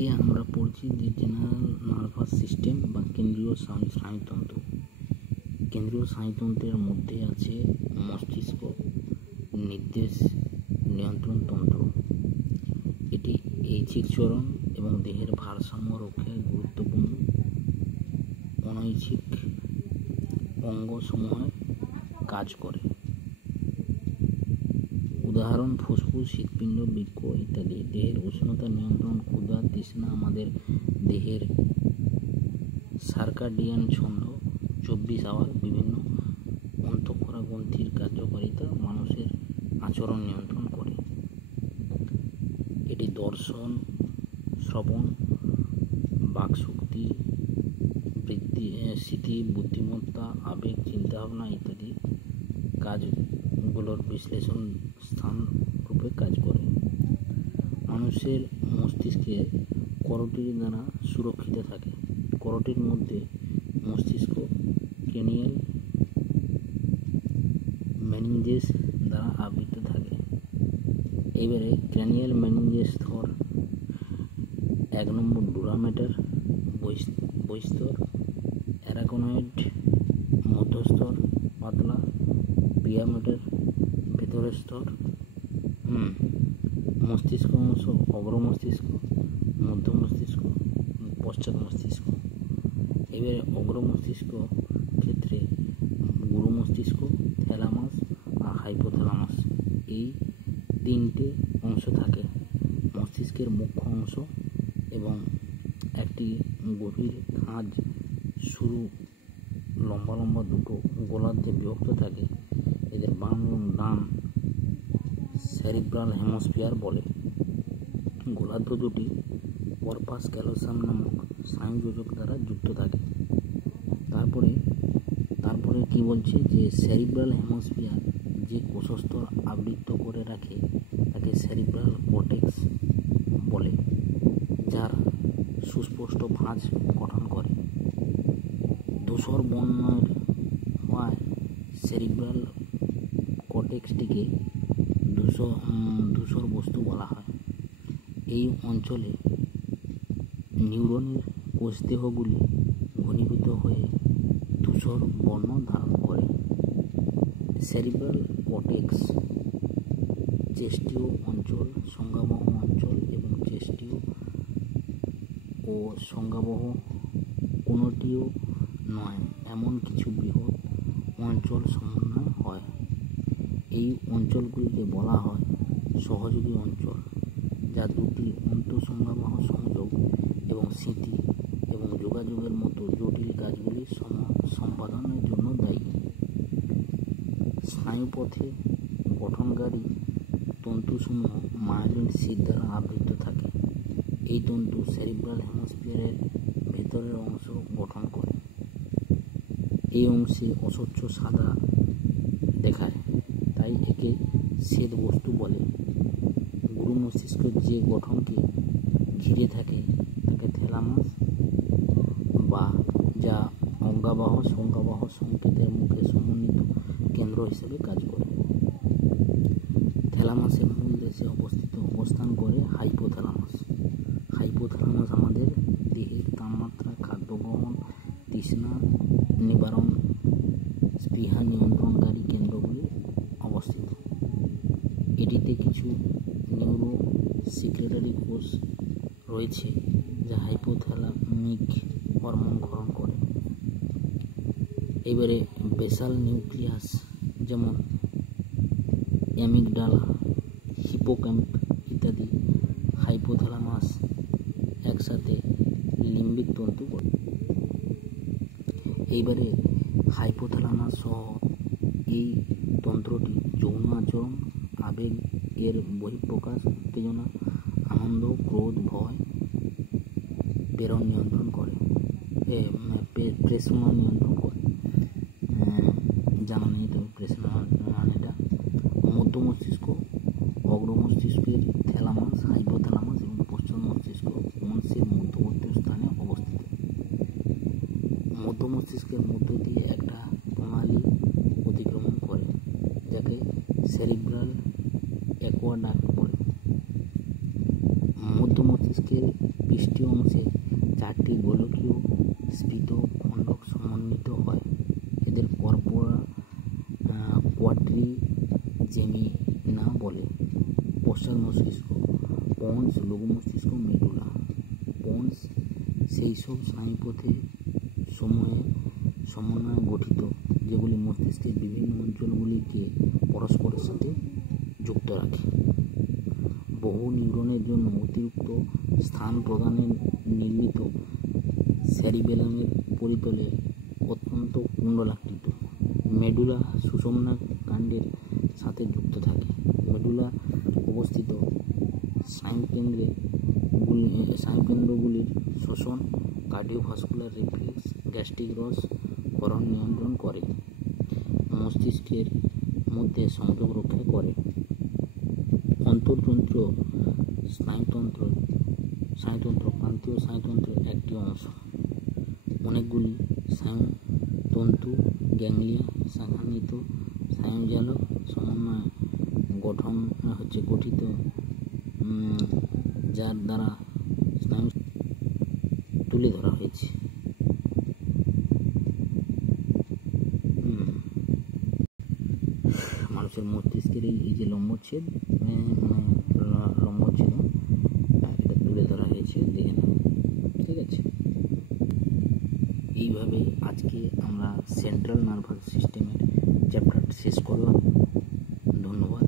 আজকে আমরা পড়ছি যে জেনারেল নার্ভাস সিস্টেম বা কেন্দ্রীয় স্নায়ুতন্ত্র। কেন্দ্রীয় স্নায়ুতন্ত্রের মধ্যে আছে মস্তিষ্ক নির্দেশ নিয়ন্ত্রণ তন্ত্র। এটি ঐচ্ছিক চরণ এবং দেহের ভারসাম্য রক্ষায় গুরুত্বপূর্ণ অনৈচ্ছিক অঙ্গসমূহে কাজ করে। উদাহরণ ফুসফুস, হৃৎপিণ্ড, বৃক্ক ইত্যাদি। দেহের উষ্ণতা নিয়ন্ত্রণ, ক্ষুধা, তৃষ্ণা, আমাদের দেহের সার্কাডিয়ান ছন্দ, 24 আওয়ার, বিভিন্ন অন্তঃক্ষরা গ্রন্থির কার্যকারিতা, মানুষের আচরণ নিয়ন্ত্রণ করে। এটি দর্শন, শ্রবণ, বাকশক্তি, বৃদ্ধি, স্মৃতি, বুদ্ধিমত্তা, আবেগ, চিন্তাভাবনা ইত্যাদি কাজগুলোর বিশ্লেষণ স্থান রূপে কাজ করে। মানুষের মস্তিষ্কে করোটির দ্বারা সুরক্ষিত থাকে। করোটির মধ্যে মস্তিষ্ক ক্রেনিয়াল মেনিনজেস দ্বারা আবৃত থাকে। এবারে ক্রেনিয়াল মেনিনজেস স্তর 1 নম্বর ডুরামেটার বহিস্তর, অ্যারাগোনয়েড মধ্যস্তর, পাতলা পিরামিডের ভেতরের স্তর। মস্তিষ্ক অংশ অগ্র মস্তিষ্ক, মধ্য মস্তিষ্ক, পশ্চাৎ মস্তিষ্ক। এবারে অগ্র মস্তিষ্ক ক্ষেত্রে গুরু মস্তিষ্ক, থ্যালামাস আর হাইপোথ্যালামাস, এই 3টে অংশ থাকে। মস্তিষ্কের মুখ্য অংশ এবং একটি গভীর খাঁজ শুরু লম্বা লম্বা দুটো গোলার্ধে বিভক্ত থাকে। এদের বাম এবং ডান সেরিব্রাল হেমোস্ফিয়ার বলে। গোলার্ধ দুটি কর্পাস ক্যালোসাম নামক স্নায়ুযোজক দ্বারা যুক্ত থাকে। তারপরে কি বলছে যে সেরিব্রাল হেমোস্ফিয়ার যে কোষস্তর আবৃত করে রাখে তাকে সেরিব্রাল কর্টেক্স বলে, যার সুস্পষ্ট ভাঁজ গঠন করে। ধূসর বর্ণের হওয়ায় সেরিব্রাল কর্টেক্সটিকে ধূসর বস্তু বলা হয়। এই অঞ্চলে নিউরনের কোষদেহগুলি ঘনীভূত হয়ে ধূসর বর্ণ ধারণ করে। সেরিব্রাল কর্টেক্স চেষ্টীয় অঞ্চল, সংজ্ঞাবহ অঞ্চল এবং চেষ্টীয় ও সংজ্ঞাবহ কোনোটিও নয় এমন কিছু বৃহৎ অঞ্চল সমন্বয় হয়। এই অঞ্চলগুলিকে বলা হয় সহযোগী অঞ্চল, যা দুটি অন্তঃসংজ্ঞাবহ সংযোগ এবং স্মৃতি এবং যোগাযোগের মতো জটিল কাজগুলি সম্পাদনের জন্য দায়ী। স্নায়ুপথে গঠনকারী তন্তুসমূহ মায়োলিন শিট দ্বারা আবৃত থাকে। এই তন্তু সেরিব্রাল হেমোস্ফিয়ারের ভেতরের অংশ গঠন করে। এই অংশে অস্বচ্ছ সাদা দেখায়, তাই একে শ্বেত বস্তু বলে। গুরু মস্তিষ্কের যে গঠনকে ঘিরে থাকে তাকে থ্যালামাস বা যা অজ্ঞাবহ সংজ্ঞাবহ সংকেতের মুখে সমন্বিত কেন্দ্র হিসেবে কাজ করে। থ্যালামাসের মূল দেশে অবস্থান করে হাইপোথ্যালামাস। হাইপোথ্যালামাস আমাদের দেহের তাপমাত্রা, খাদ্য গ্রহণ, তৃষ্ণা নিবারণ, স্পৃহা নিয়ন্ত্রণকারী কেন্দ্রগুলি অবস্থিত। এটিতে কিছু নিউরো সিক্রেটরি কোষ রয়েছে যা হাইপোথ্যালামিক হরমোন গ্রহণ করে। এবারে বেসাল নিউক্লিয়াস যেমন অ্যামিগডালা, হিপোক্যাম্প ইত্যাদি হাইপোথ্যালামাস একসাথে লিম্বিক তন্তু করে। এইবারে হাইপোথ্যালামাস সহ এই তন্ত্রটি যৌন আচরণ, আবেগের বহিঃপ্রকাশ, উত্তেজনা, আনন্দ, ক্রোধ, ভয় প্রেরণ নিয়ন্ত্রণ করে, প্রেষণা নিয়ন্ত্রণ করে। জানা নেই তবে প্রেষণা এটা। মধ্য মস্তিষ্ক, অগ্র মস্তিষ্কের থ্যালামাস, হাইপোথ্যালামাস এবং পশ্চাৎ মস্তিষ্ক অংশের মধ্যবর্তী স্থানে অবস্থিত। মধ্য মস্তিষ্কের মধ্য দিয়ে একটা প্রণালী অতিক্রমণ করে যাকে সেরিব্রাল অ্যাকোয়াডাক্ট বলে। মধ্য মস্তিষ্কের পৃষ্ঠীয় অংশে 4টি গোলকীয় স্ফীত খণ্ডক সমন্বিত হয়। এদের কর্পোরা কোয়াড্রিজেমিনা বলে। পশ্চাৎ মস্তিষ্ক, পন্স, লঘু মস্তিষ্ক, মেডুলা। পন্স সেই সব স্নায়ুপথে সমূহে সমন্বয়ে গঠিত যেগুলি মস্তিষ্কের বিভিন্ন অঞ্চলগুলিকে পরস্পরের সাথে যুক্ত রাখে। বহু নিউরনের জন্য অতিরিক্ত স্থান প্রদানে নির্মিত সেরিবেলামের পরিতলে অত্যন্ত কুণ্ডলাকৃত। মেডুলা সুষুম্না কাণ্ডের সাথে যুক্ত থাকে। মেডুলা অবস্থিত স্নায়ুকেন্দ্রগুলির শোষণ, কার্ডিওভাস্কুলার রিফ্লেক্স, গ্যাস্ট্রিক রস ক্ষরণ নিয়ন্ত্রণ করে, মস্তিষ্কের মধ্যে সংযোগ রক্ষা করে। অন্তর্তন্ত্র স্নায়ুতন্ত্র ক্রান্তীয় স্নায়ুতন্ত্রের একটি অংশ। অনেকগুলি স্নায়ুতন্তু গ্যাংলিয়া শাখান্বিত স্নায়ুজালক সমন্বয়ে গঠিত, যার দ্বারা স্নায়ু তুলে ধরা হয়েছে। মানুষের মস্তিষ্কের এই যে লম্বচ্ছেদ এটা তুলে ধরা হয়েছে, দেখে না, ঠিক আছে। এইভাবে আজকে আমরা সেন্ট্রাল নার্ভাস সিস্টেমের চ্যাপ্টার শেষ করলাম। ধন্যবাদ।